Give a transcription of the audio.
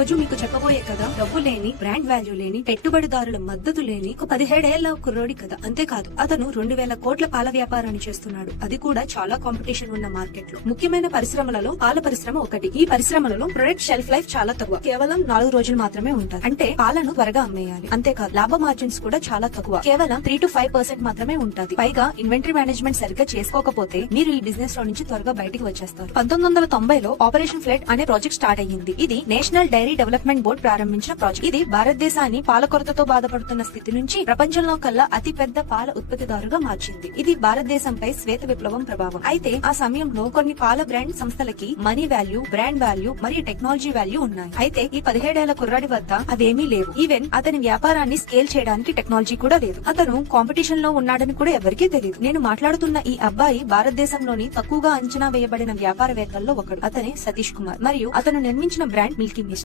రోజు మీకు చెప్పబోయే కథ డబ్బు లేని, బ్రాండ్ వాల్యూ లేని, పెట్టుబడిదారుల మద్దతు లేని ఒక 17 ఏళ్ల కుర్రోడి కథ. అంతేకాదు అతను 2000 కోట్ల పాల వ్యాపారాన్ని చేస్తున్నాడు. అది కూడా చాలా కాంపిటీషన్ ఉన్న మార్కెట్ లో. ముఖ్యమైన పరిశ్రమలలో పాల పరిశ్రమ ఒకటి. ఈ పరిశ్రమలలో ప్రొడక్ట్ షెల్ఫ్ లైఫ్ చాలా తక్కువ, కేవలం 4 రోజులు మాత్రమే ఉంటుంది. అంటే పాలను త్వరగా అమ్మేయాలి. అంతేకాదు లాభ మార్జిన్స్ కూడా చాలా తక్కువ, కేవలం 3 to 5% మాత్రమే ఉంటుంది. పైగా ఇన్వెంటరీ మేనేజ్మెంట్ సరిగ్గా చేసుకోకపోతే మీరు ఈ బిజినెస్ లో నుంచి త్వరగా బయటికి వచ్చేస్తారు. 1990లో ఆపరేషన్ ఫ్లడ్ అనే ప్రాజెక్ట్ స్టార్ట్ అయ్యింది. ఇది నేషనల్ డైరీ డెవలప్మెంట్ బోర్డ్ ప్రారంభించిన ప్రాజెక్ట్. ఇది భారతదేశాన్ని పాల కొరతతో బాధపడుతున్న స్థితి నుంచి ప్రపంచంలో కల్లా అతి పెద్ద పాల ఉత్పత్తిదారుగా మార్చింది. ఇది భారతదేశంపై శ్వేత విప్లవం ప్రభావం. అయితే ఆ సమయంలో కొన్ని పాల బ్రాండ్ సంస్థలకి మనీ వాల్యూ, బ్రాండ్ వాల్యూ మరియు టెక్నాలజీ వాల్యూ ఉన్నాయి. అయితే ఈ 17 ఏళ్ల కుర్రాడి వద్ద అవేమీ లేవు. ఈవెన్ అతని వ్యాపారాన్ని స్కేల్ చేయడానికి టెక్నాలజీ కూడా లేదు. అతను కాంపిటీషన్ లో ఉన్నాడని కూడా ఎవరికీ తెలియదు. నేను మాట్లాడుతున్న ఈ అబ్బాయి భారతదేశంలోని తక్కువగా అంచనా వేయబడిన వ్యాపారవేత్తల్లో ఒకడు. అతనే సతీష్ కుమార్ మరియు అతను నిర్మించిన బ్రాండ్ మిల్కీ మిస్ట్.